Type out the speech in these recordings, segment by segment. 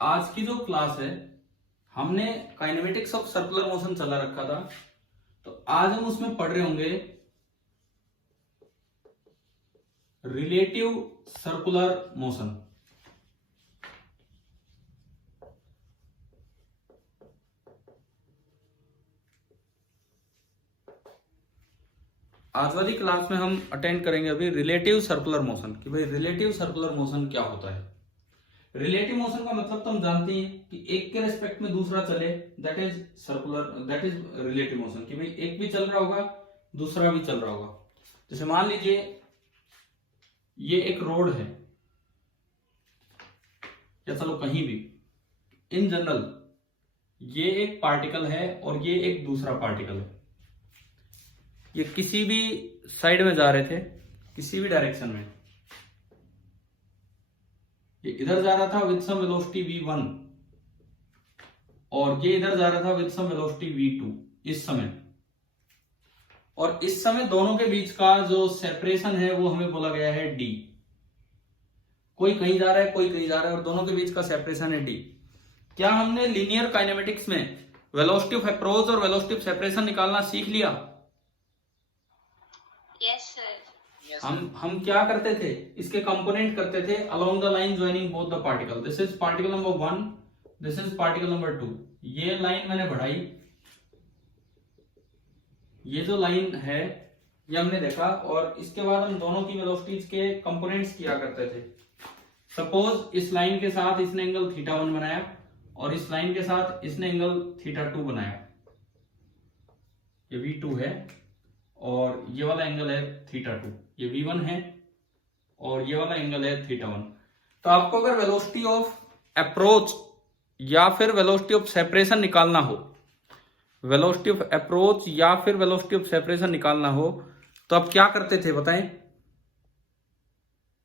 आज की जो क्लास है हमने काइनेमेटिक्स ऑफ सर्कुलर मोशन चला रखा था, तो आज हम उसमें पढ़ रहे होंगे रिलेटिव सर्कुलर मोशन। आज वाली क्लास में हम अटेंड करेंगे अभी रिलेटिव सर्कुलर मोशन कि भाई रिलेटिव सर्कुलर मोशन क्या होता है। रिलेटिव मोशन का मतलब तो हम जानते हैं कि एक के रेस्पेक्ट में दूसरा चले, that is circular, that is relative motion. कि भाई एक भी चल रहा होगा दूसरा भी चल रहा होगा। जैसे मान लीजिए ये एक रोड है, या चलो कहीं भी इन जनरल ये एक पार्टिकल है और ये एक दूसरा पार्टिकल है। ये किसी भी साइड में जा रहे थे, किसी भी डायरेक्शन में। ये इधर जा रहा था विद सम वेलोसिटी v1 और ये इधर जा रहा था विद सम वेलोसिटी v2 इस समय। और इस समय दोनों के बीच का जो सेपरेशन है वो हमें बोला गया है d। कोई कहीं जा रहा है कोई कहीं जा रहा है और दोनों के बीच का सेपरेशन है d। क्या हमने लीनियर काइनेमेटिक्स में वेलोसिटी ऑफ अप्रोच और वेलोसिटी ऑफ सेपरेशन निकालना सीख लिया? Yes sir. हम क्या करते थे, इसके कंपोनेंट करते थे along the line joining both the particle. This is particle number 1, this is particle number 2। ये लाइन मैंने बढ़ाई, ये जो लाइन है ये हमने देखा, और इसके बाद हम दोनों की वेलोसिटीज के कंपोनेंट्स किया करते थे। सपोज इस लाइन के साथ इसने एंगल θ1 बनाया और इस लाइन के साथ इसने एंगल θ2 बनाया। ये v2 है और ये वाला एंगल है θ2, ये v1 है और ये वाला एंगल है θ1। तो आपको अगर वेलोसिटी ऑफ अप्रोच या फिर वेलोसिटी ऑफ सेपरेशन निकालना हो, वेलोसिटी ऑफ अप्रोच या फिर वेलोसिटी ऑफ सेपरेशन निकालना हो, तो आप क्या करते थे बताएं?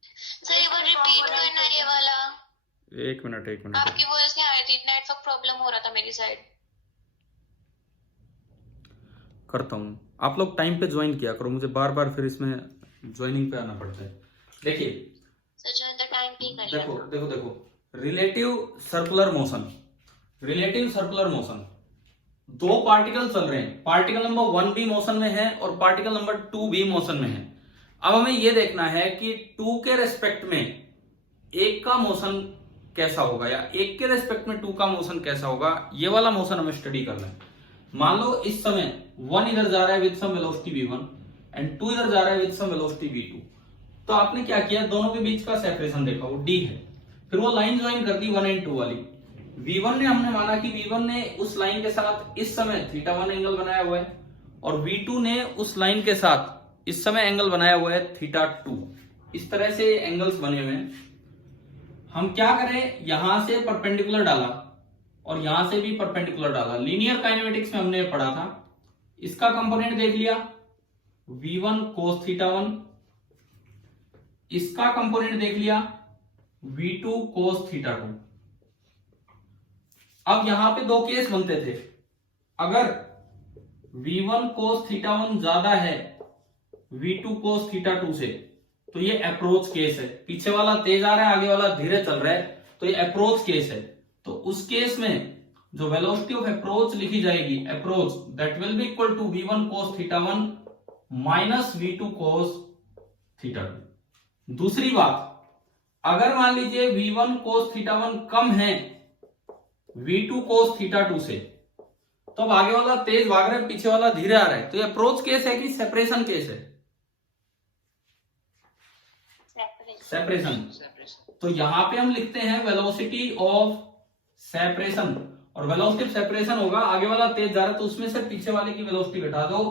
सर ये बार रिपीट करना ये वाला। एक मिनट आपकी वॉइस नहीं आ रही थी, नेटवर्क प्रॉब्लम हो रहा था मेरी साइड। करता हूं। आप लोग टाइम पे ज्वाइन किया करो, मुझे बार बार फिर इसमें ज्वाइनिंग पे आना पड़ता है। देखिए सर जो द टाइम पे कर देखो देखो देखो relative circular motion, relative circular motion, दो पार्टिकल चल रहे हैं। पार्टिकल नंबर 1 भी मोशन में है और पार्टिकल नंबर 2 भी मोशन में है। अब हमें यह देखना है कि 2 के रेस्पेक्ट में एक का मोशन कैसा होगा या एक के रेस्पेक्ट में 2 का मोशन कैसा होगा। ये वाला मोशन हमें स्टडी करना है। मान लो इस समय 1 इधर जा रहा है with some velocity v1 and 2 इधर जा रहा है विद सम वेलोसिटी v2। तो आपने क्या किया, दोनों के बीच का सेपरेशन देखा, वो d है। फिर वो लाइन ज्वाइन कर दी 1 एंड 2 वाली। v1 ने हमने माना कि v1 ने उस लाइन के साथ इस समय θ1 एंगल बनाया हुआ है और v2 ने उस लाइन के साथ इस समय एंगल बनाया हुआ है θ2। इस तरह से एंगल्स बने हुए हैं। हम क्या करें, यहां से परपेंडिकुलर डाला और यहां से भी परपेंडिकुलर डाला। लीनियर काइनेमेटिक्स में हमने पढ़ा था। इसका कंपोनेंट देख लिया v1 cos θ1, इसका कंपोनेंट देख लिया v2 cos θ2। अब यहां पे दो केस बनते थे। अगर v1 cos θ1 ज्यादा है v2 cos θ2 से, तो ये अप्रोच केस है। पीछे वाला तेज आ रहा है, आगे वाला धीरे चल रहा है, तो ये अप्रोच केस है। तो उस केस में जो वेलोसिटी ऑफ अप्रोच लिखी जाएगी, approach that will be equal to v1 cos θ1 minus v2 cos θ2। दूसरी बात, अगर मान लीजिए v1 cos θ1 कम है v2 cos θ2 से, तो अब आगे वाला तेज भाग रहा है, पीछे वाला धीरे आ रहा है, तो ये अप्रोच केस है कि सेपरेशन केस है? सेपरेशन। तो यहां पे हम लिखते हैं वेलोसिटी ऑफ सेपरेशन, और वेलोसिटी ऑफ सेपरेशन होगा आगे वाला तेज जा रहा है तो उसमें से पीछे वाले की वेलोसिटी घटा दो,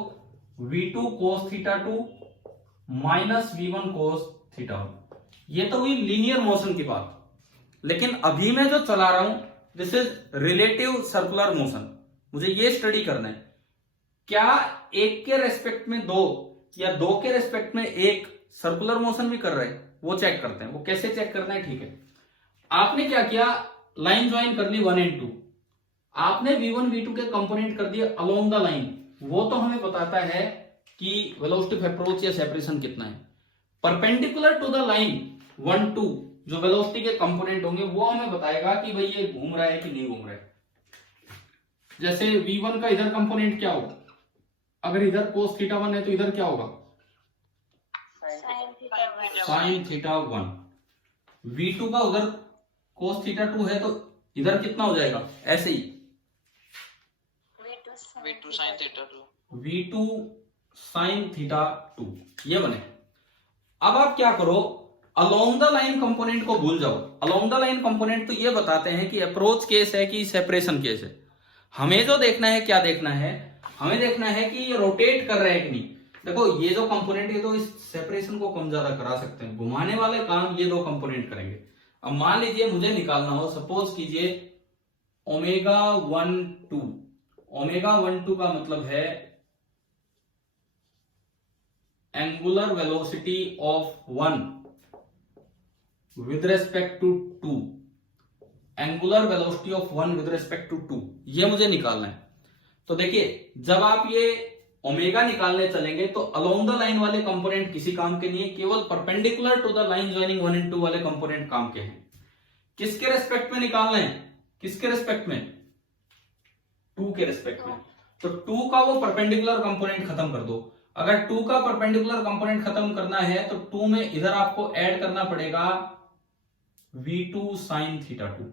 v2 cos θ2 minus v1 cos θ1। ये तो हुई लीनियर मोशन की बात। लेकिन अभी मैं जो चला रहा हूं this is relative circular motion. मुझे ये स्टडी करना है, क्या एक के रेस्पेक्ट में दो या दो के रेस्पेक्ट में एक सर्कुलर मोशन भी कर रहे हैं, वो चेक करते हैं। वो कैसे चेक करना है, ठीक है। आपने क्या किया, लाइन ज्वाइन कर ली 1 एंड 2। आपने v1 v2 के कंपोनेंट कर दिए अलोंग द लाइन। वो तो हमें बताता है कि वेलोसिटी ऑफ अप्रोच या सेपरेशन कितना है। परपेंडिकुलर टू द लाइन 1 2 जो वेलोसिटी के कंपोनेंट होंगे वो हमें बताएगा कि भाई ये घूम रहा है कि नहीं घूम रहा है। जैसे v1 का इधर कंपोनेंट क्या होगा, अगर इधर cos थीटा 1 है तो इधर क्या होगा, sin थीटा 1। v2 का उधर cos थीटा 2 है तो इधर कितना हो जाएगा, ऐसे ही v2 sin theta 2। v2 sin theta 2 ये बने। अब आप क्या करो, अलोंग द लाइन कंपोनेंट को भूल जाओ। अलोंग द लाइन कंपोनेंट तो ये बताते हैं कि अप्रोच केस है कि सेपरेशन केस है। हमें जो देखना है, क्या देखना है, हमें देखना है कि ये रोटेट कर रहा है कि नहीं। देखो ये जो कंपोनेंट है तो इस सेपरेशन को कम ज्यादा करा सकते हैं, घुमाने वाले काम ये दो कंपोनेंट करेंगे। अब मान लीजिए मुझे निकालना हो, सपोज कीजिए ओमेगा 1 2, ओमेगा 1 2 का मतलब है angular velocity of 1 with respect to 2, angular velocity of 1 with respect to 2, ये मुझे निकालना है। तो देखिए जब आप ये ओमेगा निकालने चलेंगे तो अलोंग द लाइन वाले कंपोनेंट किसी काम के नहीं है, केवल perpendicular to the line joining 1 and 2 वाले कंपोनेंट काम के हैं। किसके रेस्पेक्ट में निकालना है, किसके रेस्पेक्ट में, 2 के रेस्पेक्ट में। तो 2 का वो परपेंडिकुलर कंपोनेंट खत्म कर दो। अगर 2 का परपेंडिकुलर कंपोनेंट खत्म करना है तो 2 में इधर आपको ऐड करना पड़ेगा v2 sin थीटा 2।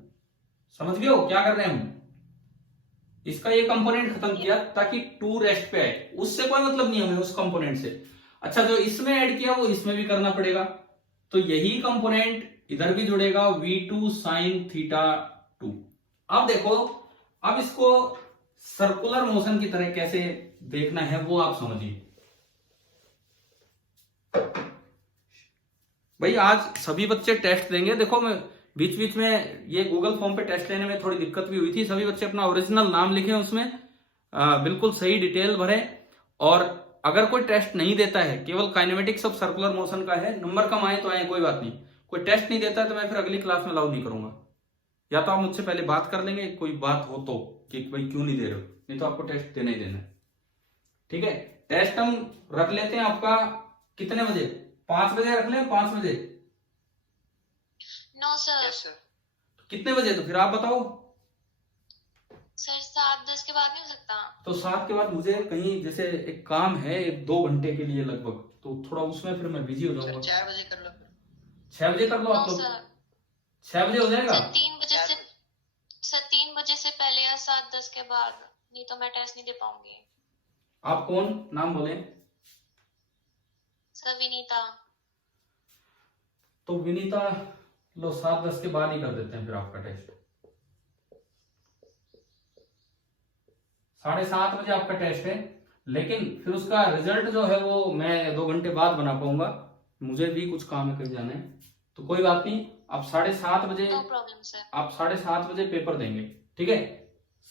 समझ गए हो क्या कर रहे हैं हम, इसका ये कंपोनेंट खत्म किया ताकि 2 रेस्ट पे आए, उससे कोई मतलब नहीं हमें उस कंपोनेंट से। अच्छा जो इसमें ऐड किया वो इसमें भी करना पड़ेगा, तो यही कंपोनेंट इधर भी जुड़ेगा v2 sin थीटा 2। अब देखो, अब इसको सर्कुलर मोशन की तरह कैसे देखना है वो आप समझिए। भाई आज सभी बच्चे टेस्ट देंगे, देखो मैं बीच बीच में ये गूगल फॉर्म पे टेस्ट लेने में थोड़ी दिक्कत भी हुई थी। सभी बच्चे अपना ओरिजिनल नाम लिखें उसमें, बिल्कुल सही डिटेल भरें। और अगर कोई टेस्ट नहीं देता है, केवल काइनेमेटिक्स ऑफ सर्कुलर मोशन का है, नंबर कम आए तो आए कोई बात नहीं, कोई टेस्ट नहीं देता है तो मैं फिर अगली क्लास में अलाउ नहीं करूंगा। या तो आप मुझसे पहले बात कर लेंगे, कोई बात हो तो, कि भाई क्यों नहीं दे रहे हो, नहीं तो आपको टेस्ट देना ही देना है। ठीक है, टेस्ट हम रख लेते हैं आपका कितने बजे, 5 बजे रख लें, 5 बजे। No sir. Yes sir. कितने बजे, तो फिर आप बताओ। सर 7-10 के बाद नहीं हो सकता? तो 7 के बाद मुझे कहीं जैसे एक काम है 1-2 घंटे के लिए लगभग, तो थोड़ा उसमें फिर मैं बिजी हो जाऊंगा। 4 बजे कर लो। 6 बजे कर लो आप नो लोग, सर। 6 बजे हो जाएगा। सर 3 बजे से, सर 3 बजे से पहले या 7-10 के बाद, नहीं तो मैं टेस्ट नहीं दे पाऊंगी। आप कौन, नाम बोले। सर विनीता। तो विनीता, लो 7-10 के बाद ही कर देते हैं फिर आपका टेस्ट। 7:30 बजे आपका टेस्ट है, लेकिन फिर उसका रिजल्ट जो है वो मैं 2 घंटे बाद बना पाऊंगा, मुझे भी कुछ काम है, कहीं जाना है। तो कोई बात नहीं, आप 7:30 बजे, नो प्रॉब्लम सर। आप 7:30 बजे पेपर देंगे, ठीक है।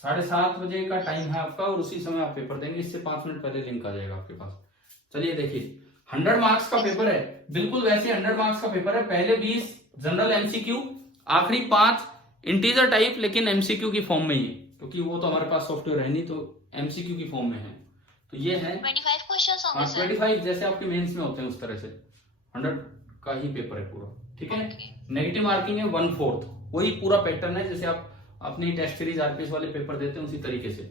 7:30 बजे का टाइम है आपका और उसी समय आप पेपर देंगे। इससे 5 मिनट पहले लिंक आ जाएगा आपके पास। चलिए देखिए, 100 मार्क्स का पेपर है, बिल्कुल वैसे 100 मार्क्स का पेपर है। पहले 20 जनरल एमसीक्यू, आखिरी 5 इंटीजर टाइप, लेकिन एमसीक्यू की फॉर्म में ही, क्योंकि वो तो हमारे पास सॉफ्टवेयर है नहीं, तो एमसीक्यू की फॉर्म में है। तो ये है 25 क्वेश्चंस होंगे हाँ, सर। 25 जैसे आपके मेंस में होते हैं उस तरह से 100 का ही पेपर है पूरा, ठीक है। नेगेटिव मार्किंग है 1/4, वही पूरा पैटर्न है जैसे आप अपनी टेस्ट सीरीज आरपीएस वाले पेपर देते हैं उसी तरीके से।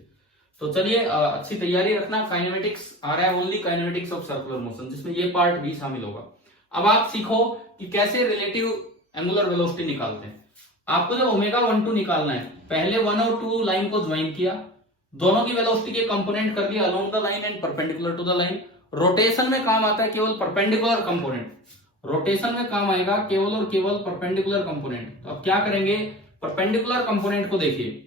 तो चलिए अच्छी तैयारी रखना। काइनेमेटिक्स आ रहा है, only kinematics of circular motion, जिसमें ये पार्ट भी शामिल होगा। अब आप सीखो कि कैसे रिलेटिव एंगुलर वेलोसिटी निकालते हैं। आपको जब ओमेगा 1 2 निकालना है, पहले 1 और 2 लाइन को ज्वाइन किया, दोनों की वेलोसिटी के कंपोनेंट कर दिया along the line and perpendicular to the line. Rotation में काम आता है केवल परपेंडिकुलर कंपोनेंट, रोटेशन में काम आएगा केवल और केवल परपेंडिकुलर कंपोनेंट। तो अब क्या करेंगे, परपेंडिकुलर कंपोनेंट को देखिए,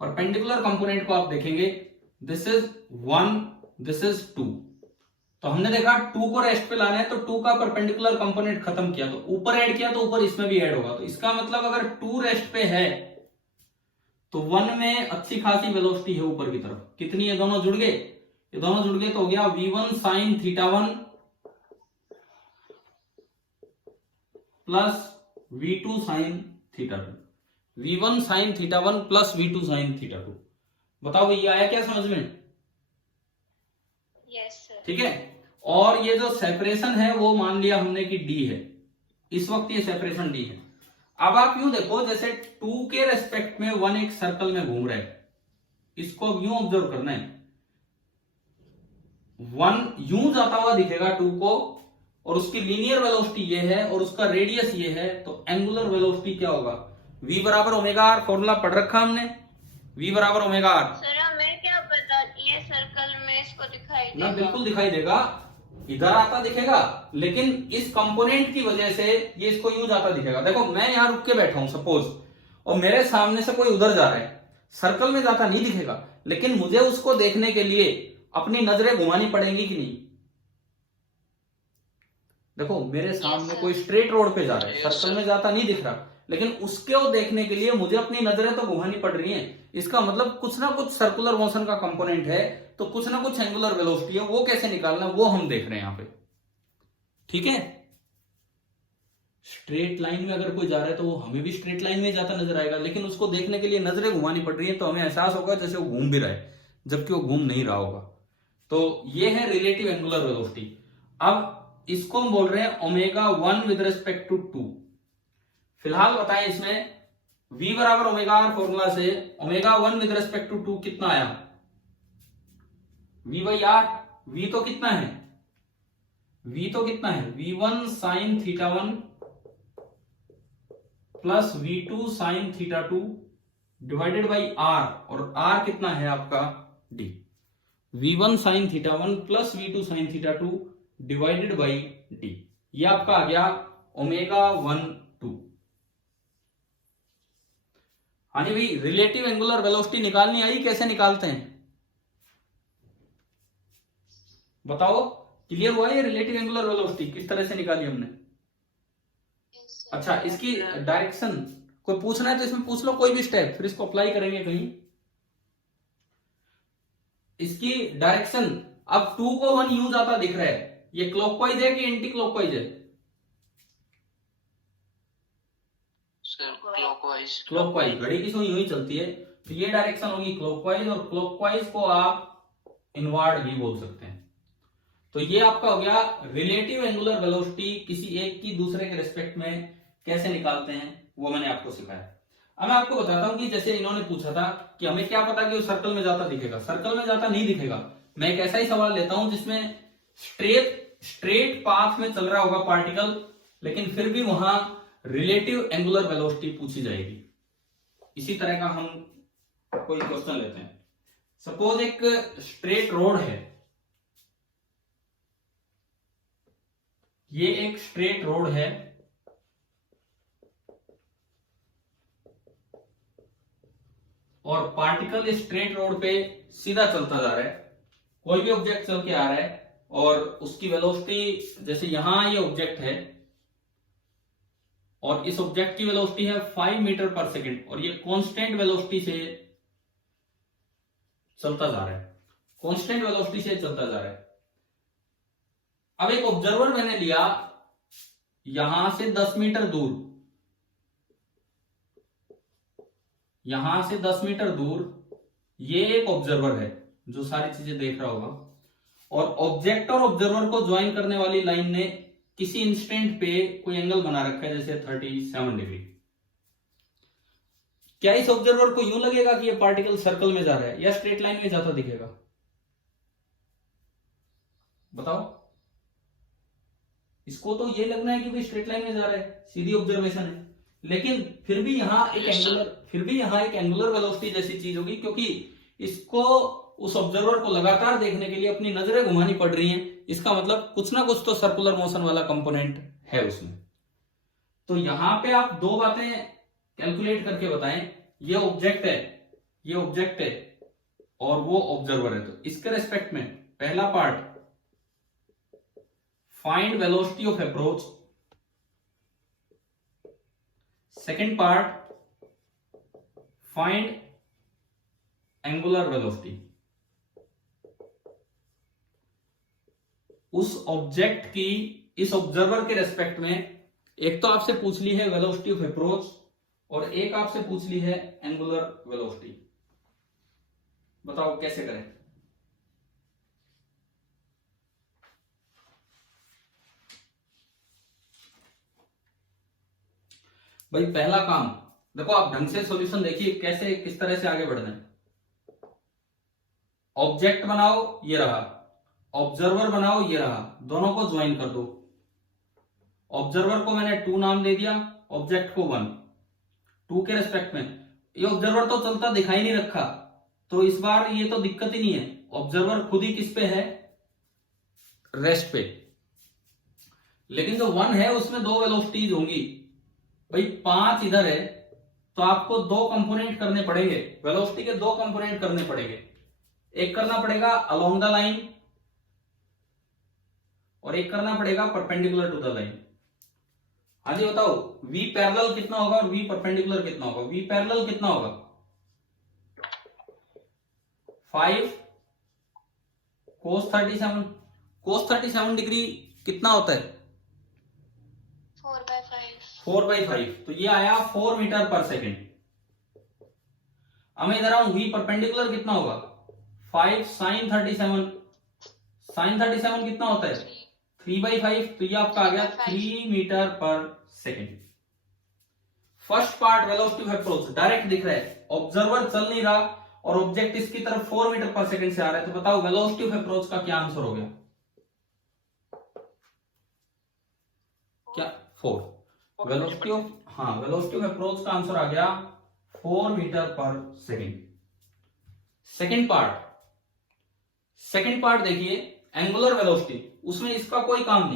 परपेंडिकुलर कंपोनेंट को आप देखेंगे, दिस इज 1, दिस इज 2। तो हमने देखा 2 को रेस्ट पे लाना है, तो 2 का परपेंडिकुलर कंपोनेंट खत्म किया, तो ऊपर ऐड किया तो ऊपर इसमें भी ऐड होगा। तो इसका मतलब अगर 2 रेस्ट पे है तो 1 में अच्छी खासी वेलोसिटी है ऊपर की तरफ। कितनी है, दोनों जुड़ गए, ये दोनों जुड़ गए तो हो गया v1 sin theta 1 plus v2 sin theta 2, v1 sin theta 1 plus v2 sin theta 2। बताओ भाई ये आया क्या समझ में? Yes sir. ठीक है। और ये जो सेपरेशन है वो मान लिया हमने कि d है, इस वक्त ये सेपरेशन डी है। अब आप यूं देखो, जैसे 2 के रेस्पेक्ट में 1 एक सर्कल में घूम रहा है, इसको अब यूं ऑब्जर्व करना है। 1 यूं जाता हुआ दिखेगा 2 को, और उसकी लीनियर वेलोसिटी ये है और उसका रेडियस ये है, तो एंगुलर वेलोसिटी क्या होगा? v बराबर ओमेगा आर, फॉर्मूला पढ़ रखा हमने, v बराबर ओमेगा आर। सर हमें क्या पता ये सर्कल में इसको दिखाई ना देगा? बिल्कुल दिखाई देगा, इधर आता दिखेगा, लेकिन इस कंपोनेंट की वजह से ये इसको यूं जाता दिखेगा। देखो मैं यहां रुक के बैठा हूं सपोज, और मेरे सामने से कोई उधर जा रहा है, सर्कल में जाता नहीं दिखेगा, लेकिन मुझे उसको देखने के लिए अपनी नजरें घुमानी पड़ेंगी कि नहीं? देखो मेरे सामने कोई स्ट्रेट रोड पे जा रहा है, सर्कल में जाता नहीं दिख रहा, लेकिन उसको देखने के लिए मुझे अपनी नजरें तो घुमानी पड़ रही हैं। इसका मतलब कुछ ना कुछ सर्कुलर मोशन का कंपोनेंट है, तो कुछ ना कुछ एंगुलर वेलोसिटी है, वो कैसे निकालना वो हम देख रहे हैं यहां पे। ठीक है, स्ट्रेट लाइन में अगर कोई जा रहा है तो वो हमें भी स्ट्रेट लाइन में जाता नजर आएगा, लेकिन उसको देखने के लिए नजरें घुमानी पड़ रही है, तो हमें एहसास होगा जैसे वो घूम भी रहा है, जबकि वो घूम नहीं रहा होगा। तो ये है रिलेटिव एंगुलर वेलोसिटी। अब इसको हम बोल रहे हैं ओमेगा 1 विद रिस्पेक्ट टू 2। फिलहाल बताएं इसमें v बराबर ओमेगा आर फॉर्मूला से ओमेगा 1 विद रिस्पेक्ट टू 2 कितना आया? v by are. v तो कितना है? v तो कितना है? v1 sine theta 1 plus v2 sine theta 2 divided by r, और r कितना है आपका? d। v1 sine theta 1 plus v2 sine theta 2 divided by d, ये आपका आ गया ओमेगा 1 2। हाँ जी भाई, रिलेटिव एंगुलर वेलोसिटी निकालनी आई, कैसे निकालते हैं बताओ? क्लियर हुआ ये रिलेटिव एंगुलर वेलोसिटी किस तरह से निकाली हमने? अच्छा, इसकी डायरेक्शन कोई पूछना है तो इसमें पूछ लो कोई भी स्टेप, फिर इसको अप्लाई करेंगे कहीं। इसकी डायरेक्शन, अब 2 को 1 यूं जाता दिख रहा है, ये क्लॉकवाइज है कि एंटी क्लॉकवाइज है? Sir clockwise. क्लॉकवाइज, घड़ी की सुई यूं ही चलती है, तो ये डायरेक्शन होगी क्लॉकवाइज, और क्लॉकवाइज को आप इनवर्ड भी बोल सकते हैं। तो ये आपका हो गया रिलेटिव एंगुलर वेलोसिटी किसी एक की दूसरे के रिस्पेक्ट में कैसे निकालते हैं, वो मैंने आपको सिखाया। अब मैं आपको बताता हूं कि जैसे इन्होंने पूछा था कि हमें क्या पता कि वो सर्कल में जाता दिखेगा, सर्कल में जाता नहीं दिखेगा। मैं एक ऐसा ही सवाल लेता हूं जिसमें स्ट्रेट पाथ में चल रहा होगा पार्टिकल, लेकिन फिर भी वहां रिलेटिव एंगुलर वेलोसिटी पूछी जाएगी। इसी तरह का हम कोई क्वेश्चन लेते हैं। सपोज एक स्ट्रेट रोड है, ये एक स्ट्रेट रोड है, और पार्टिकल इस स्ट्रेट रोड पे सीधा चलता जा रहा है, कोई भी ऑब्जेक्ट चल के आ रहा है, और उसकी वेलोसिटी जैसे यहां ये ऑब्जेक्ट है, और इस ऑब्जेक्ट की वेलोसिटी है 5 मीटर पर सेकेंड, और ये कांस्टेंट वेलोसिटी से चलता जा रहा है, कांस्टेंट वेलोसिटी से चलता जा रहा है। अब एक ऑब्जर्वर मैंने लिया यहां से 10 मीटर दूर, यहां से 10 मीटर दूर ये एक ऑब्जर्वर है जो सारी चीजें देख रहा होगा, और ऑब्जेक्ट और ऑब्जर्वर को ज्वाइन करने वाली लाइन ने किसी इंस्टेंट पे कोई एंगल बना रखा है जैसे 37 डिग्री। क्या इस ऑब्जर्वर को यूं लगेगा कि ये पार्टिकल सर्कल में जा रहा है या स्ट्रेट लाइन में जाता दिखेगा? बताओ। इसको तो ये लगना है कि भाई स्ट्रेट लाइन में जा रहा है, सीधी ऑब्जर्वेशन है, लेकिन फिर भी यहां एक एंगुलर वेलोसिटी जैसी चीज होगी, क्योंकि इसको उस ऑब्जर्वर को लगातार देखने के लिए अपनी नजरें घुमानी पड़ रही हैं। इसका मतलब कुछ ना कुछ तो सर्कुलर मोशन वाला कंपोनेंट है उसमें। तो यहां पे आप दो बातें कैलकुलेट करके बताएं, ये ऑब्जेक्ट है और वो ऑब्जर्वर है, तो इसके रेस्पेक्ट में पहला part find velocity of approach, second part find angular velocity. उस ऑब्जेक्ट की इस ऑब्जर्वर के रेस्पेक्ट में एक तो आपसे पूछ ली है वेलोसिटी ऑफ अप्रोच, और एक आपसे पूछ ली है एंगुलर वेलोसिटी। बताओ कैसे करें? भाई पहला काम देखो, आप ढंग से सॉल्यूशन देखिए कैसे किस तरह से आगे बढ़ना है। ऑब्जेक्ट बनाओ, ये रहा, ऑब्जर्वर बनाओ, ये रहा, दोनों को ज्वाइन कर दो। ऑब्जर्वर को मैंने 2 नाम दे दिया, ऑब्जेक्ट को 1, 2 के रेस्पेक्ट में। ये ऑब्जर्वर तो चलता दिखाई नहीं रखा, तो इस बार ये तो दिक्कत ही नहीं है। ऑब्जर्वर खुद ही किस पे है, रेस्ट पे। लेकिन जो 1 है उसमें 2 वेलोसिटीज होंगी। भाई 5 इधर है, तो आपको 2 कंपोनेंट करने पड़ेंगे, वेलोसिटी के 2 कंपोनेंट करने पड़ेंगे। एक करना पड़ेगा अलोंग द लाइन और एक करना पड़ेगा परपेंडिकुलर टू द लाइन। हाँ जी बताओ, V पैरेलल कितना होगा और V परपेंडिकुलर कितना होगा? V पैरेलल कितना होगा? 5 cos 37। cos 37 डिग्री कितना होता है? 4/5। 4/5, तो ये आया 4 मीटर पर सेकेंड। अब मैं इधर आऊं, V परपेंडिकुलर कितना होगा? 5 sin 37। sin 37 कितना होता है? 3/5, तो ये आपका आ गया 3 मीटर पर second. First part velocity of approach direct दिख रहा है, ऑब्जर्वर चल नहीं रहा और ऑब्जेक्ट इसकी तरफ 4 मीटर पर सेकेंड से आ रहा है। तो बताओ वेलोसिटी ऑफ अप्रोच का क्या आंसर हो गया? क्या? 4। वेलोसिटी ऑफ, हाँ, वेलोसिटी ऑफ अप्रोच का आंसर आ गया 4 मीटर पर सेकेंड। सेकेंड पार्ट देखिए, एंगुलर वेलोसिटी, उसमें इसका कोई काम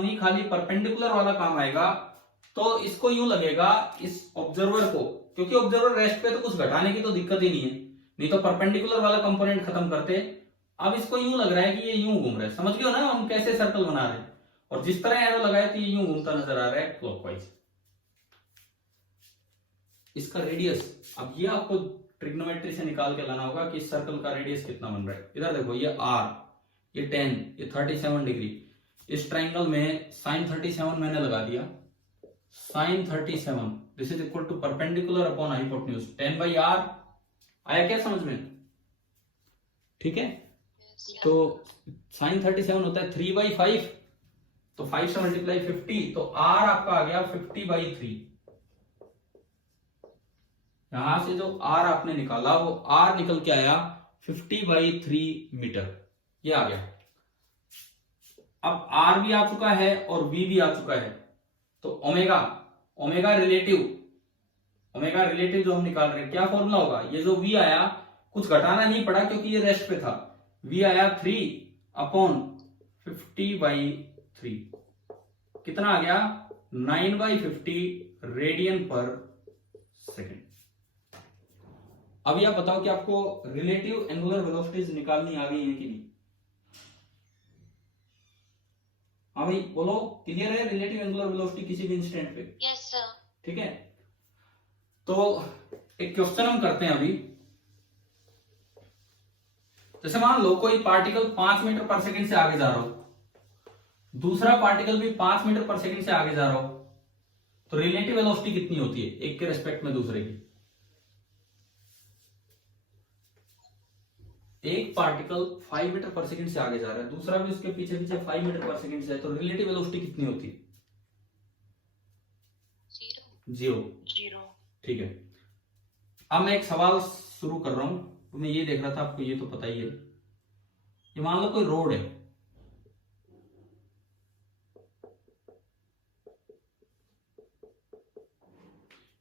नहीं, खाली परपेंडिकुलर वाला काम आएगा। तो इसको यूं लगेगा इस ऑब्जर्वर को, क्योंकि ऑब्जर्वर रेस्ट पे तो कुछ घटाने की तो दिक्कत ही नहीं है, नहीं तो परपेंडिकुलर वाला कंपोनेंट खत्म करते। अब इसको यूं लग रहा है कि ये यूं घूम रहा है, समझ गए हो ना हम कैसे सर्कल बना रहे हैं, और जिस तरह एरो लगाया तो ये यूं घूमता नजर आ रहा है क्लॉकवाइज। इसका रेडियस, अब ये आपको ट्रिग्नोमेट्री से निकाल के लाना होगा कि इस सर्कल का रेडियस कितना बन रहा है। इधर देखो, ये r, ये 10, ये 37 डिग्री। इस ट्राइंगल में sin 37 मैंने लगा दिया, sin 37 this is equal to perpendicular upon hypotenuse 10/r। आया क्या समझ में? ठीक है, तो sin 37 होता है 3/5, तो 5 से मल्टीप्लाई 50, तो r आपका आ गया 50/3। यहां से जो r आपने निकाला वो r निकल के आया 50/3 मीटर, ये आ गया। अब r भी आ चुका है और v भी आ चुका है, तो ओमेगा रिलेटिव जो हम निकाल रहे हैं, क्या फॉर्मूला होगा? ये जो v आया कुछ घटाना नहीं पड़ा क्योंकि ये रेस्ट पे था, v आया 3/50/3, कितना आ गया? 9/50 रेडियन पर सेकेंड। अब यह बताओ कि आपको रिलेटिव एंगुलर वेलोसिटीज निकालनी आ गई है कि नहीं? हाँ भाई बोलो, क्लियर है रिलेटिव एंगुलर वेलोसिटी किसी भी इंस्टेंट पे? Yes sir. ठीक है, तो एक क्वेश्चन हम करते हैं अभी। जैसे मान लो कोई पार्टिकल 5 मीटर पर सेकंड से आगे जा रहा हो, दूसरा पार्टिकल भी 5 मीटर पर सेकंड से आगे जा रहा हो, तो रिलेटिव वेलोसिटी कितनी होती है एक के रेस्पेक्ट में दूसरे की? एक पार्टिकल 5 मीटर पर सेकंड से आगे जा रहा है, दूसरा भी उसके पीछे 5 मीटर पर सेकंड से है, तो रिलेटिव वेलोसिटी कितनी होती है? 0। ठीक है, अब मैं एक सवाल शुरू कर रहा हूं, तो मैं ये देख रहा था, आपको ये तो पता ही है। ये मान लो कोई रोड है,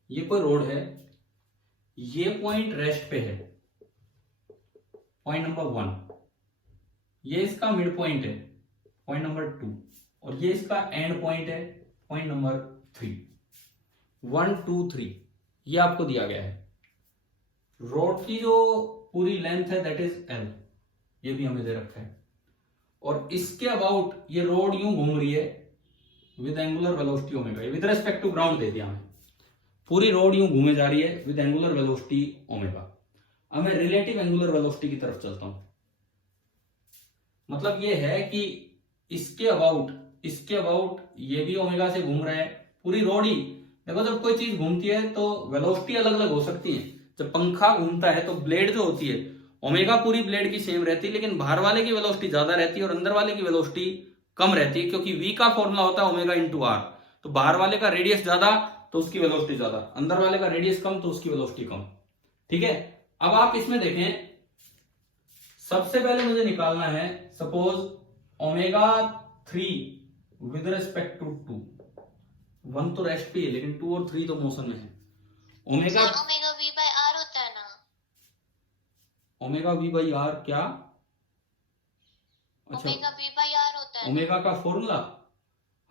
ये कोई रोड है, ये पॉइंट रेस्ट पे है, पॉइंट नंबर 1, ये इसका मिड पॉइंट है, पॉइंट नंबर 2, और ये इसका एंड पॉइंट है, पॉइंट नंबर 3। 1 2 3 ये आपको दिया गया है। रोड की जो पूरी लेंथ है दैट इज L, ये भी हमें दे रखा है, और इसके अबाउट ये रोड यूं घूम रही है with angular velocity omega, with respect to ground दे दिया हमें, पूरी रोड यूं घूमे जा रही है विद एंगुलर वेलोसिटी ओमेगा। अब मैं रिलेटिव एंगुलर वेलोसिटी की तरफ चलता हूं, मतलब ये है कि इसके अबाउट ये भी ओमेगा से घूम रहा है, पूरी रोड ही। देखो जब कोई चीज घूमती है तो वेलोसिटी अलग अलग हो सकती है। जब पंखा घूमता है तो ब्लेड जो होती है, ओमेगा पूरी ब्लेड की सेम रहती है, लेकिन बाहर वाले की वेलोसिटी ज्यादा रहती है और अंदर वाले की वेलोसिटी कम रहती है, क्योंकि v का फॉर्मूला होता है ओमेगा इंटू आर। तो बाहर वाले का रेडियस ज्यादा तो उसकी वेलोसिटी ज्यादा, अंदर वाले का रेडियस कम तो उसकी वेलोसिटी कम। ठीक है, अब आप इसमें देखें, सबसे पहले मुझे निकालना है suppose omega 3 with respect to 2, 1 तो रेस्ट पे है लेकिन 2 और 3 तो मोशन में है। Omega sir omega V by R होता है ना? ओमेगा वी बाई आर क्या? अच्छा, ओमेगा वी बाय आर होता है ना? ओमेगा का फॉर्मूला,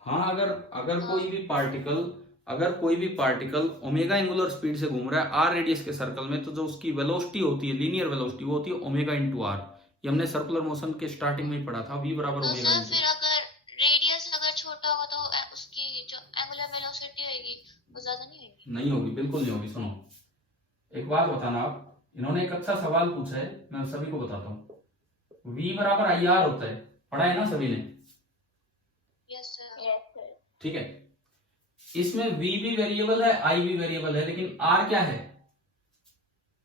हाँ, अगर कोई भी पार्टिकल ओमेगा एंगुलर स्पीड से घूम रहा है आर रेडियस के सर्कल में, तो जो उसकी वेलोसिटी होती है, लीनियर वेलोसिटी, वो होती है ओमेगा इंटू आर। ये हमने सर्कुलर मोशन के स्टार्टिंग में ही पढ़ा था, v बराबर तो ओमेगा सर इंटू। फिर अगर रेडियस अगर छोटा होगा तो उसकी जो एंगुलर वेलोसिटी होगी वो ज्यादा नहीं होगी? नहीं होगी, बिल्कुल नहीं होगी। सुनो, एक बात बताना, आप, इन्होंने एक अच्छा सवाल पूछा है, मैं सभी को बताता हूँ। v बराबर आई आर होता है, पढ़ा है ना सभी ने? Yes sir. ठीक है, इसमें v भी वेरिएबल है, i भी वेरिएबल है, लेकिन r क्या है?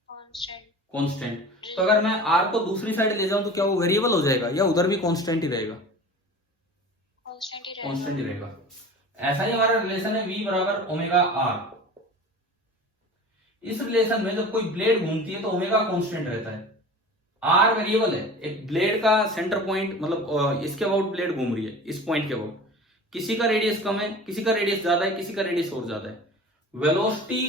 कांस्टेंट। कांस्टेंट। तो अगर मैं r को दूसरी साइड ले जाऊं तो क्या वो वेरिएबल हो जाएगा या उधर भी कांस्टेंट ही रहेगा? कांस्टेंट ही कांस्टेंट ही रहेगा। रहेगा। ऐसा ही हमारा रिलेशन है v बराबर ओमेगा r। इस रिलेशन में जब कोई ब्लेड घूमती है तो ओमेगा कांस्टेंट रहता है, r वेरिएबल है। एक ब्लेड का सेंटर पॉइंट, मतलब इसके अबाउट ब्लेड घूम रही है, इस पॉइंट के अबाउट, किसी का रेडियस कम है, किसी का रेडियस ज्यादा है, किसी का रेडियस और ज्यादा है। वेलोसिटी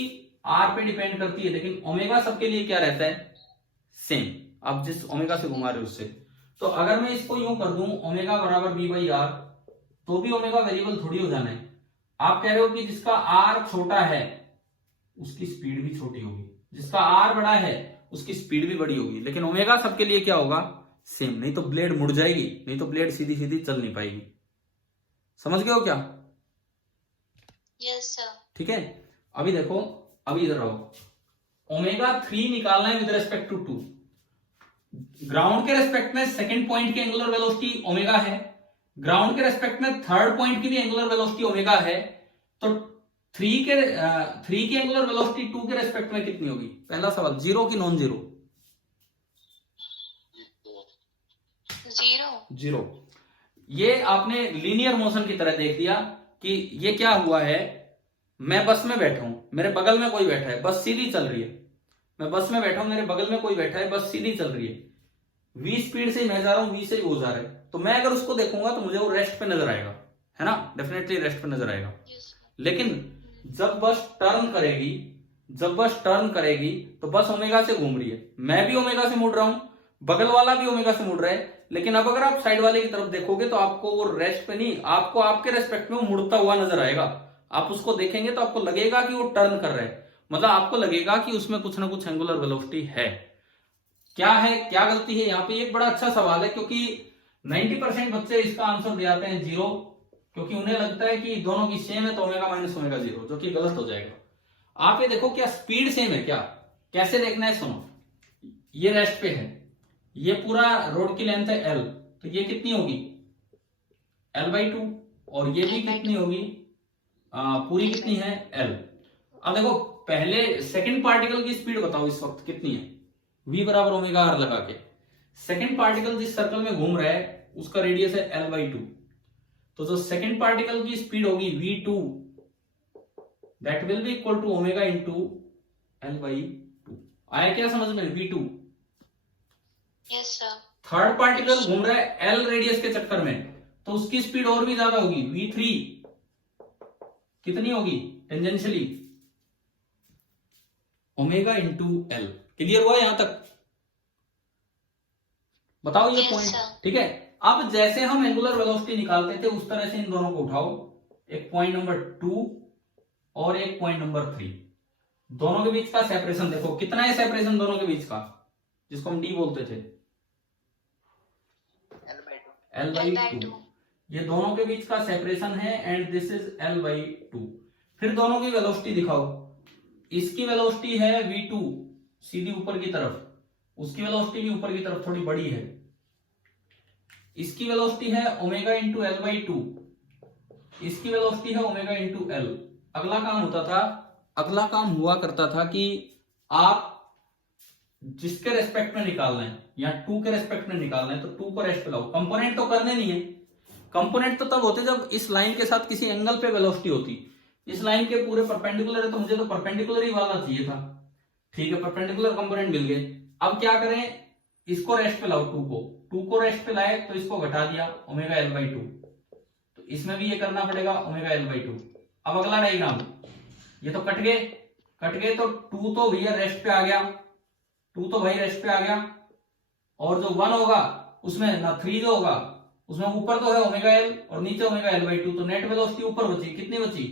r पे डिपेंड करती है, लेकिन ओमेगा सबके लिए क्या रहता है? सेम। आप जिस ओमेगा से घुमा रहे हो उससे। तो अगर मैं इसको यूं कर दूं ओमेगा बराबर v बाई आर, तो भी ओमेगा वेरिएबल थोड़ी हो जाना है। आप कह रहे हो कि जिसका r छोटा है उसकी स्पीड भी छोटी होगी, जिसका r बड़ा है उसकी स्पीड भी बड़ी होगी, लेकिन ओमेगा सबके लिए क्या होगा? सेम। नहीं तो ब्लेड मुड़ जाएगी, नहीं तो ब्लेड सीधी सीधी चल नहीं पाएगी। समझ गए हो क्या? Yes sir. ठीक है, अभी देखो, अभी इधर आओ, ओमेगा 3 निकालना है विद रेस्पेक्ट टू 2। ग्राउंड के रेस्पेक्ट में सेकंड पॉइंट की एंगुलर वेलोसिटी ओमेगा है, ग्राउंड के रेस्पेक्ट में थर्ड पॉइंट की भी एंगुलर वेलोसिटी ओमेगा है, तो 3 की एंगुलर वेलोसिटी 2 के रेस्पेक्ट में कितनी होगी? पहला सवाल, जीरो की नॉन जीरो? जीरो। ये आपने लीनियर मोशन की तरह देख लिया कि ये क्या हुआ है, मैं बस में बैठा हूं, मेरे बगल में कोई बैठा है, बस सीधी चल रही है। मैं बस में बैठा हूं, मेरे बगल में कोई बैठा है, बस सीधी चल रही है, v स्पीड से ही मैं जा रहा हूं, v से ही वो जा रहा है। तो मैं अगर उसको देखूंगा तो मुझे वो रेस्ट पे नजर आएगा, है ना? डेफिनेटली रेस्ट पे नजर आएगा। लेकिन जब बस टर्न करेगी तो बस ओमेगा से घूम रही है, मैं भी ओमेगा से मुड़ रहा हूं, बगल वाला भी ओमेगा से मुड़ रहा है। लेकिन अब अगर आप साइड वाले की तरफ देखोगे तो आपको वो रेस्ट पे नहीं, आपको आपके रेस्पेक्ट में वो मुड़ता हुआ नजर आएगा। आप उसको देखेंगे तो आपको लगेगा कि वो टर्न कर रहा है, मतलब आपको लगेगा कि उसमें कुछ ना कुछ एंगुलर वेलोसिटी है। क्या है, क्या गलती है यहाँ पे? एक बड़ा अच्छा सवाल है, क्योंकि 90% बच्चे इसका आंसर दे आते हैं जीरो, क्योंकि उन्हें लगता है कि दोनों की सेम है तो ओमेगा माइनस ओमेगा जीरो, जो कि गलत हो जाएगा। आप ये देखो, क्या स्पीड सेम है क्या? कैसे देखना है, सुनो, ये रेस्ट पे है, ये पूरा रोड की लेंथ है L, तो ये कितनी होगी? L/2। और ये भी कितनी होगी? पूरी कितनी है? L। अब देखो, पहले सेकंड पार्टिकल की स्पीड बताओ इस वक्त कितनी है? v बराबर ओमेगा आर लगा के, सेकंड पार्टिकल जिस सर्कल में घूम रहा है उसका रेडियस है L/2, तो जो सेकंड पार्टिकल की स्पीड होगी v2, that will be equal to omega into L/2। आया क्या समझ में? v2। Yes sir. Third particle घूम रहा है L रेडियस के चक्कर में, तो उसकी स्पीड और भी ज्यादा होगी, v3 कितनी होगी? Tangentially omega into L। Clear हुआ यहां तक? बताओ ये पॉइंट, ठीक है। अब जैसे हम एंगुलर वेलोसिटी निकालते थे उस तरह से इन दोनों को उठाओ, एक पॉइंट नंबर 2 और एक पॉइंट नंबर 3, दोनों के बीच का सेपरेशन देखो कितना है, सेपरेशन दोनों के बीच का, जिसको हम d बोलते थे, L/2। ये दोनों के बीच का सेपरेशन है एंड दिस इज L/2। फिर दोनों की वेलोसिटी दिखाओ, इसकी वेलोसिटी है v2 सीधी ऊपर की तरफ, उसकी वेलोसिटी भी ऊपर की तरफ थोड़ी बड़ी है, इसकी वेलोसिटी है ओमेगा इंटू L/2, इसकी वेलोसिटी है ओमेगा इंटू L। अगला काम होता था, अगला काम हुआ करता था कि आप जिसके रेस्पेक्ट में निकालना है या 2 के रेस्पेक्ट में निकालना है तो 2 को रेस्ट पे लाओ, कंपोनेंट तो करने नहीं है, कंपोनेंट तो तब होते जब इस लाइन के साथ किसी एंगल पे वेलोसिटी होती। इस लाइन के पूरे परपेंडिकुलर है तो मुझे तो परपेंडिकुलर ही वाला चाहिए था। ठीक है, परपेंडिकुलर कंपोनेंट मिल गए। अब क्या करें, इसको रेस्ट पे लाओ, टू को रेस्ट पे लाए तो इसको घटा दिया ओमेगा एल बाई टू, तो इसमें भी ये करना पड़ेगा ओमेगा एल बाई टू। अब अगला डायग्राम, ये तो कट गए तो टू तो भैया रेस्ट पे आ गया, टू तो भाई रेस्ट पे आ गया, और जो वन होगा उसमें ना थ्री जो होगा उसमें ऊपर तो है ओमेगा एल और नीचे ओमेगा एल बाई टू, तो नेट वेलोसिटी ऊपर बची, कितनी बची?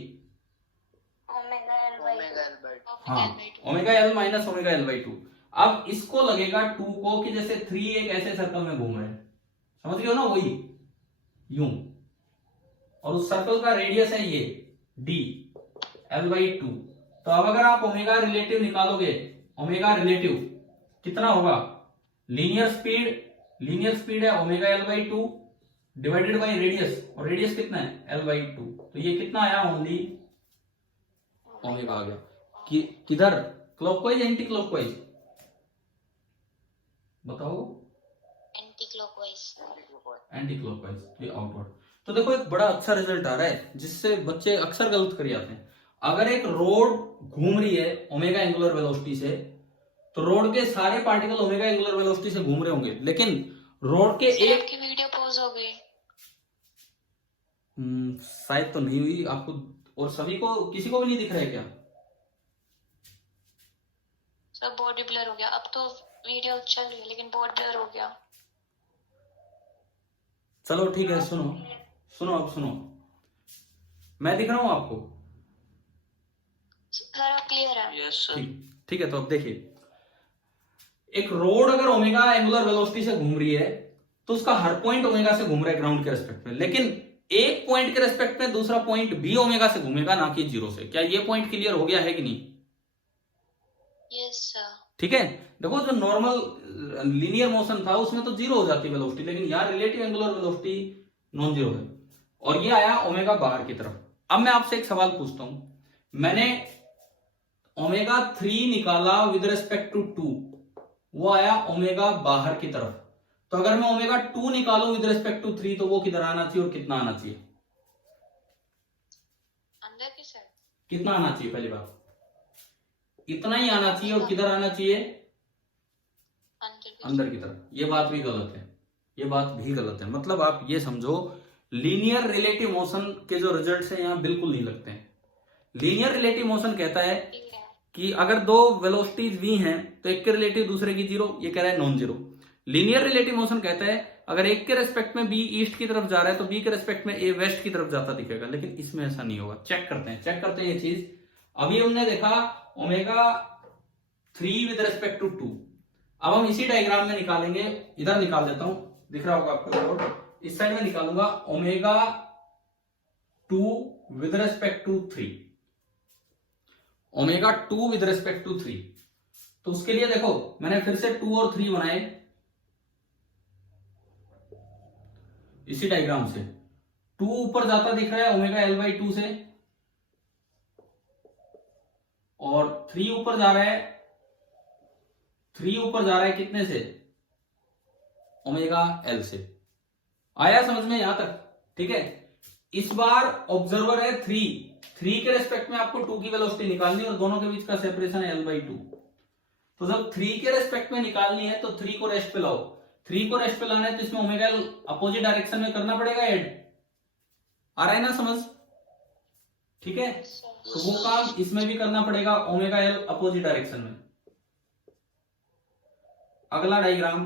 Omega L by omega L by two. हाँ, omega L minus omega L by two. अब इसको लगेगा टू को कि जैसे थ्री एक ऐसे सर्कल में घूम रहे हैं, समझ गए हो ना, वही यूं, और उस सर्कल का रेडियस है ये डी एल बाई टू। तो अब अगर आप ओमेगा रिलेटिव निकालोगे, ओमेगा रिलेटिव कितना होगा? लीनियर स्पीड है omega L by two divided by radius, और रेडियस कितना है? L by two. तो ये कितना आया? ओनली ओमेगा आ गया। किधर? Clockwise anti clockwise? बताओ। Anti clockwise. एंटी क्लॉकवाइज, ये आउटवर्ड। तो देखो एक बड़ा अच्छा रिजल्ट आ रहा है जिससे बच्चे अक्सर गलत कर जाते हैं। अगर एक रोड घूम रही है ओमेगा एंगुलर वेलोसिटी से, तो रोड के सारे पार्टिकल ओमेगा एंगुलर वेलोसिटी से घूम रहे होंगे, लेकिन रोड के एक आपकी वीडियो पॉज हो गई। शायद तो नहीं हुई आपको, और सभी को, किसी को भी नहीं दिख रहा है क्या? सब बॉडी ब्लर हो गया। अब तो वीडियो चल रही है लेकिन बॉडी ब्लर हो गया। चलो ठीक है, अब सुनो, मैं दिख रहा हूं आपको? सर अब क्लियर है। Yes sir. ठीक है, तो अब देखिए, एक रोड अगर ओमेगा एंगुलर वेलोसिटी से घूम रही है तो उसका हर पॉइंट ओमेगा से घूम रहा है ग्राउंड के रेस्पेक्ट में, लेकिन एक पॉइंट के रेस्पेक्ट में दूसरा पॉइंट भी ओमेगा से घूमेगा, ना कि जीरो से। क्या ये पॉइंट क्लियर हो गया है कि नहीं? Yes sir. ठीक है, देखो जो नॉर्मल लीनियर मोशन था उसमें तो जीरो हो जाती वेलोसिटी, लेकिन यहाँ relative angular velocity non zero है, और ये आया ओमेगा बाहर की तरफ। अब मैं आपसे एक सवाल पूछता हूं, मैंने ओमेगा 3 निकाला विद रिस्पेक्ट टू 2, वो आया ओमेगा बाहर की तरफ। तो अगर मैं ओमेगा 2 निकालूं विद रिस्पेक्ट टू 3, तो वो किधर आना चाहिए और कितना आना चाहिए? अंदर की साइड। कितना आना चाहिए? पहली बात इतना ही आना चाहिए, और किधर आना चाहिए? अंदर की तरफ। ये बात भी गलत है, मतलब आप ये समझो, लीनियर रिलेटिव मोशन के जो रिजल्ट्स हैं यहाँ बिल्कुल नहीं लगते हैं। लीनियर रिलेटिव मोशन कहता है कि अगर दो वेलोसिटीज v हैं तो एक के रिलेटिव दूसरे की जीरो, ये कह रहा है non zero. Linear relative motion कहता है अगर एक के रेस्पेक्ट में b ईस्ट की तरफ जा रहा है तो b के रेस्पेक्ट में a वेस्ट की तरफ जाता दिखेगा, लेकिन इसमें ऐसा नहीं होगा। चेक करते हैं ये चीज। अभी हमने देखा ओमेगा 3 विद रेस्पेक्ट टू 2। अब हम इसी डायग्राम में निकालेंगे, इधर निकाल देता हूं, दिख रहा होगा आपको, इस साइड में निकालूंगा omega 2 with respect to 3, omega 2 with respect to 3। तो उसके लिए देखो मैंने फिर से 2 और 3 बनाए इसी डायग्राम से। 2 ऊपर जाता दिख रहा है ओमेगा एल बाई 2 से, और 3 ऊपर जा रहा है, कितने से? ओमेगा एल से। आया समझ में यहां तक? ठीक है, इस बार ऑब्जर्वर है 3 के रेस्पेक्ट में आपको 2 की वेलोसिटी निकालनी है, और दोनों के बीच का सेपरेशन है एल बाई 2। तो जब 3 के रेस्पेक्ट में निकालनी है तो 3 को रेस्ट पे लाओ, 3 को रेस्ट पे लाना है तो इसमें ओमेगा एल अपोजिट डायरेक्शन में करना पड़ेगा ऐड। आ रहा है ना समझ? ठीक है, तो वो काम इसमें भी करना पड़ेगा ओमेगा एल अपोजिट डायरेक्शन में। अगला डायग्राम,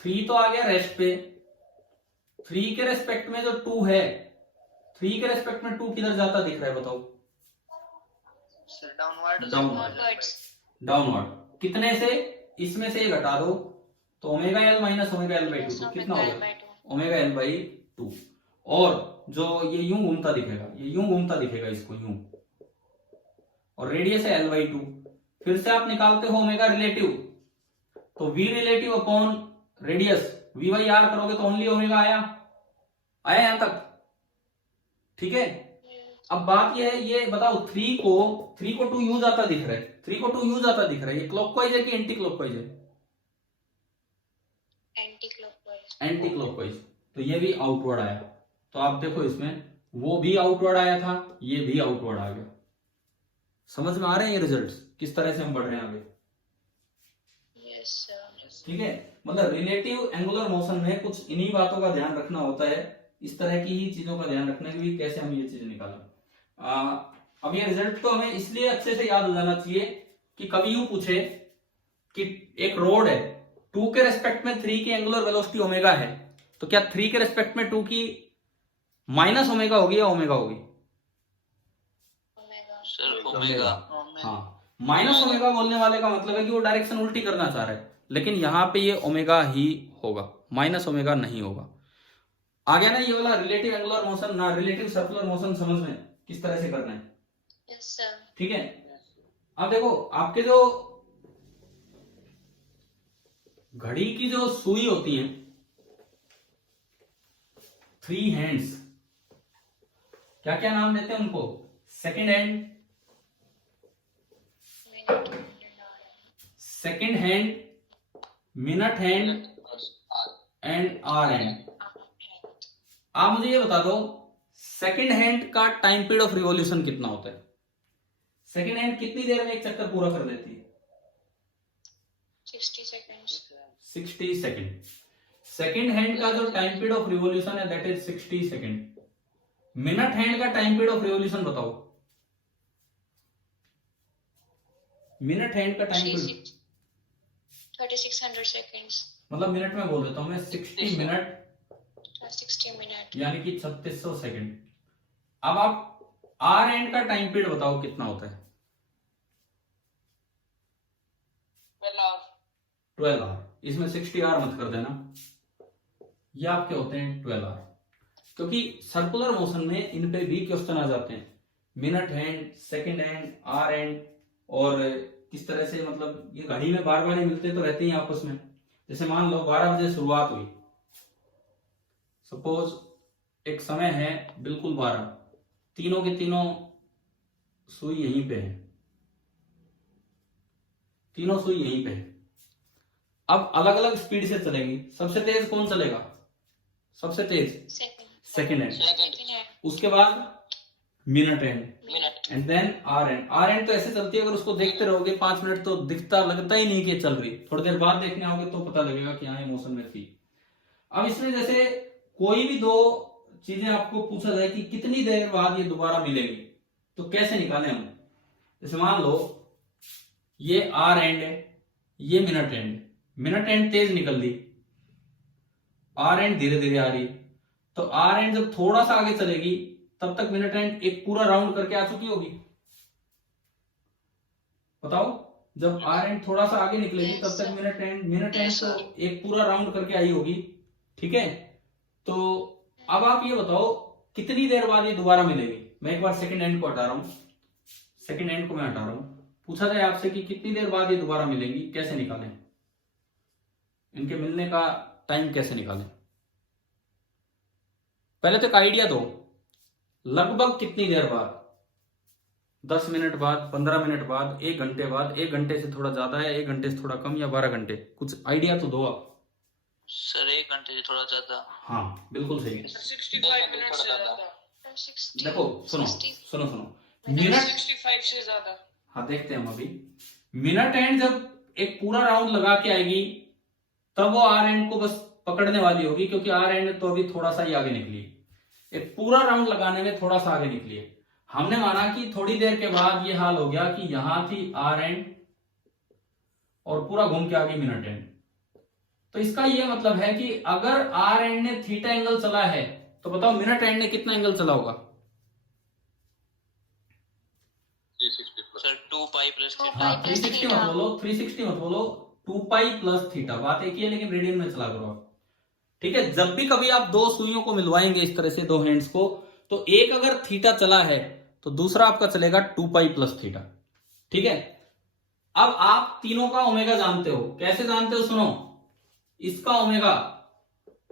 3 तो आ गया रेस्ट पे, 3 के रेस्पेक्ट में जो 2 है, 3 के रेस्पेक्ट में 2 किधर जाता दिख रहा है बताओ? डाउनवर्ड। कितने से? इसमें से ये घटा दो तो omega L minus omega L by 2, तो कितना होगा? Omega L by 2। और जो ये यूं घूमता दिखेगा, इसको यूं, और रेडियस है एल बाई 2। फिर से आप निकालते हो ओमेगा रिलेटिव, तो v relative upon radius v by R करोगे तो ओनली ओमेगा आया यहां तक? ठीक है, अब बात ये है, ये बताओ 3 को 2 यूं जाता दिख रहा है, 3 को 2 यूं जाता दिख रहा है, ये क्लॉकवाइज है कि एंटी क्लॉकवाइज है? Anti clockwise. Anti clockwise. तो ये भी आउटवर्ड आया। तो आप देखो इसमें वो भी आउटवर्ड आया था, ये भी आउटवर्ड आ गया। समझ में आ रहे हैं ये रिजल्ट्स किस तरह से हम बढ़ रहे हैं आगे? Yes sir. ठीक है, मतलब रिलेटिव एंगुलर मोशन में कुछ इन्हीं बातों का ध्यान रखना होता है, इस तरह की ही चीजों का ध्यान रखना है कि कैसे हम ये चीज निकालें। अब ये रिजल्ट तो हमें इसलिए अच्छे से याद हो जाना चाहिए कि कभी यूं पूछे कि एक रोड है, 2 के रेस्पेक्ट में 3 की एंगुलर वेलोसिटी ओमेगा है, तो क्या 3 के रेस्पेक्ट में 2 की माइनस ओमेगा होगी या ओमेगा होगी? ओमेगा। Sir omega. हाँ, माइनस ओमेगा बोलने वाले का मतलब है कि वो डायरेक्शन उल्टी करना चाह रहा है, लेकिन यहां पे ये ओमेगा ही होगा, माइनस ओमेगा नहीं होगा। आ गया ना ये वाला रिलेटिव एंगुलर मोशन ना रिलेटिव सर्कुलर मोशन समझ में किस तरह से करना है? Yes sir. ठीक है, अब देखो आपके जो घड़ी की जो सुई होती है, 3 हैंड्स, क्या क्या नाम देते हैं उनको? Second hand, second hand, minute hand and hour hand. आप मुझे ये बता दो, सेकेंड हैंड का टाइम पीरियड ऑफ रिवॉल्यूशन कितना होता है? सेकेंड हैंड कितनी देर में एक चक्कर पूरा कर देती है? 60 सेकंड्स। 60 सेकेंड। सेकेंड हैंड का जो टाइम पीरियड ऑफ रिवॉल्यूशन है that is 60 second. Minute hand का टाइम पीरियड ऑफ रिवॉल्यूशन बताओ। मिनट हैंड का टाइम पीरियड 3600 सेकंड्स। मतलब मिनट में बोल देता हूं मैं, 60 मिनट 60 मिनट यानी कि 3600 सेकेंड। अब आप आर एंड का टाइम पीरियड बताओ कितना होता है? 12 आवर। इसमें 60 आवर मत कर देना, ये आपके होते हैं 12 आवर, क्योंकि सर्कुलर मोशन में इन पे भी क्वेश्चन आ जाते हैं, minute hand, second hand, hour hand, और किस तरह से, मतलब ये घड़ी में बार बार ही मिलते तो रहते ही आपस में। जैसे मान लो 12 बजे शुरुआत हुई, सपोज एक समय है बिल्कुल 12, तीनों के तीनों सुई यहीं पे है, तीनों सुई यहीं पे है। अब अलग अलग स्पीड से चलेंगी, सबसे तेज कौन चलेगा? सबसे तेज सेकेंड हैंड, उसके बाद minute hand, and then hour hand. Hour hand तो ऐसे चलती है, अगर उसको देखते रहोगे 5 मिनट तो दिखता लगता ही नहीं कि चल रही, थोड़ी देर बाद देखने आओगे तो पता लगेगा कि हाँ ये मोशन में थी। अब इसमें जैसे कोई भी दो चीजें आपको पूछा जाए कि कितनी देर बाद ये दोबारा मिलेगी, तो कैसे निकालें हम? जैसे मान लो ये आर एंड है, ये मिनट एंड। मिनट एंड तेज निकल ली, आर एंड धीरे धीरे आ रही, तो आर एंड जब थोड़ा सा आगे चलेगी तब तक मिनट एंड एक पूरा राउंड करके आ चुकी होगी। बताओ, जब आर एंड थोड़ा सा आगे निकलेगी तब तक मिनट एंड तो एक पूरा राउंड करके आई होगी। ठीक है, तो अब आप ये बताओ कितनी देर बाद ये दोबारा मिलेगी? मैं एक बार सेकंड हैंड को हटा रहा हूं, सेकंड हैंड को मैं हटा रहा हूं। पूछा जाए आपसे कि कितनी देर बाद ये दोबारा मिलेंगी, कैसे निकालें? इनके मिलने का टाइम कैसे निकालें? पहले तो एक आइडिया दो, लगभग कितनी देर बाद? 10 मिनट बाद, 15 मिनट बाद, 1 घंटे बाद, 1 घंटे से थोड़ा ज्यादा है, 1 घंटे से थोड़ा कम, या 12 घंटे? कुछ आइडिया तो दो आप। सर 1 घंटे से थोड़ा ज्यादा। हाँ बिल्कुल सही है। 65 मिनट से ज्यादा। देखो सुनो सुनो सुनो, मिनट 65 से ज्यादा। हाँ देखते हैं हम अभी। मिनट एंड जब एक पूरा राउंड लगा के आएगी तब वो आर एंड को बस पकड़ने वाली होगी, क्योंकि आर एंड तो अभी थोड़ा सा ही आगे निकली है, एक पूरा राउंड लगाने में थोड़ा सा आगे निकली है। हमने माना कि थोड़ी देर के बाद ये हाल हो गया कि यहां थी आर एंड और पूरा घूम के आ गई मिनट एंड, तो इसका ये मतलब है कि अगर आर एंड ने थीटा एंगल चला है तो बताओ मिनट एंड ने कितना एंगल चला होगा? सर 2 पाई प्लस हाँ 360 मत बोलो, 360 मत बोलो, 2 पाई प्लस थीटा, बात एक ही है लेकिन रेडियन में चला करो आप। ठीक है, जब भी कभी आप दो सुइयों को मिलवाएंगे इस तरह से, दो हैंड्स को, तो एक अगर थीटा चला है तो दूसरा आपका चलेगा 2 पाई प्लस थीटा। ठीक है, अब आप तीनों का ओमेगा जानते हो, कैसे जानते हो? सुनो, इसका ओमेगा,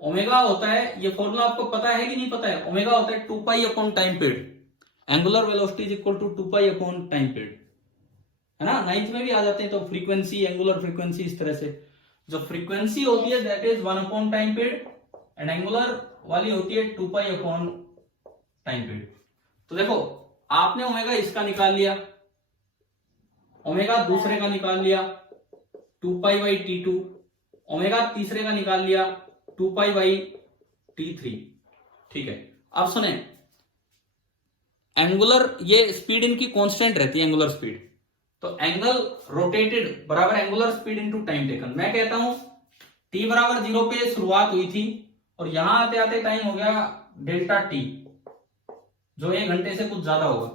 ओमेगा होता है, ये फॉर्मूला आपको पता है कि नहीं पता है? ओमेगा होता है 2 pi upon time period, angular velocity is equal to 2 pi upon time period, है ना? 9th में भी आ जाते हैं, तो फ्रीक्वेंसी, एंगुलर फ्रीक्वेंसी, इस तरह से जो फ्रीक्वेंसी होती है that is 1 upon time period, and angular वाली होती है 2 पाई अपॉन टाइम पीरियड। तो देखो आपने ओमेगा इसका निकाल लिया, ओमेगा दूसरे का निकाल लिया 2 पाई बाई T2, ओमेगा तीसरे का निकाल लिया 2 पाई बाई T3। ठीक है, अब सुने, एंगुलर ये स्पीड इनकी कांस्टेंट रहती है, एंगुलर स्पीड। तो एंगल रोटेटेड बराबर angular speed into time taken. मैं कहता हूं t बराबर 0 पे शुरुआत हुई थी और यहां आते आते टाइम हो गया डेल्टा t, जो 1 घंटे से कुछ ज्यादा होगा।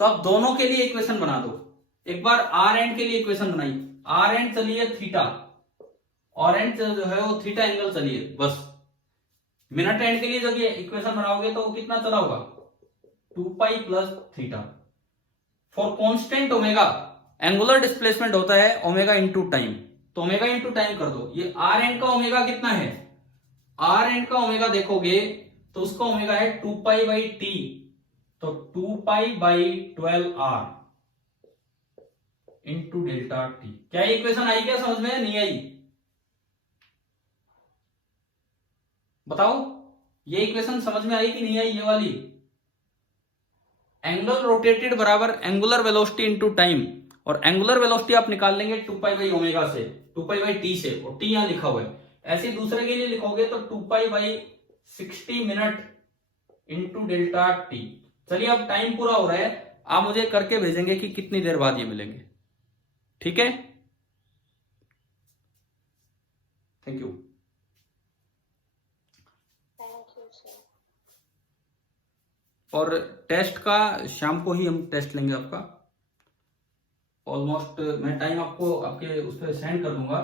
तो अब दोनों के लिए इक्वेशन बना दो। एक बार आर एंड के लिए इक्वेशन बनाई, आर एंड चलिए थीटा, और एंड जो है वो थीटा एंगल चलिए बस। मिनट एंड के लिए जब ये इक्वेशन बनाओगे तो कितना चला होगा 2 pi plus theta. For constant omega angular displacement होता है ओमेगा इंटू टाइम, तो ओमेगा इंटू टाइम कर दो। ये आर एंड का ओमेगा कितना है, आर एंड का ओमेगा देखोगे तो उसका ओमेगा है 2 पाई बाई टी, तो 2 pi by 12R into delta T. क्या ये इक्वेशन आई, क्या समझ में नहीं आई बताओ, ये इक्वेशन समझ में आई कि नहीं आई ये वाली। एंगल रोटेटेड बराबर एंगुलर वेलोसिटी इंटू टाइम, और एंगुलर वेलोसिटी आप निकाल लेंगे 2 पाई बाई ओमेगा से, 2 पाई बाई टी से, और टी यहां लिखा हुआ है। ऐसे दूसरे के लिए लिखोगे तो 2 pi by 60 minute into delta T. चलिए अब टाइम पूरा हो रहा है, आप मुझे करके भेजेंगे कि कितनी देर बाद ये मिलेंगे, ठीक है। Thank you. और टेस्ट का शाम को ही हम टेस्ट लेंगे आपका। ऑलमोस्ट मैं टाइम आपको आपके उस पर सेंड कर दूंगा,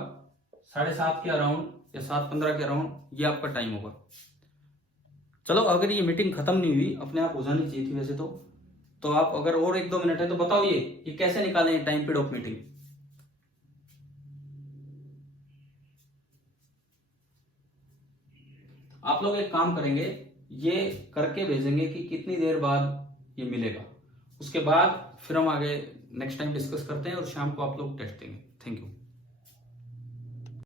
7:30 के अराउंड या 7:15 के अराउंड ये आपका टाइम होगा। चलो अगर ये मीटिंग खत्म नहीं हुई, अपने आप हो जानी चाहिए थी वैसे तो आप अगर और 1-2 मिनट है तो बताओ ये कैसे निकालें टाइम पीरियड ऑफ मीटिंग। आप लोग एक काम करेंगे, ये करके भेजेंगे कि कितनी देर बाद ये मिलेगा, उसके बाद फिर हम आगे नेक्स्ट टाइम डिस्कस करते हैं और शाम को आप लोग टेस्ट देंगे। Thank you.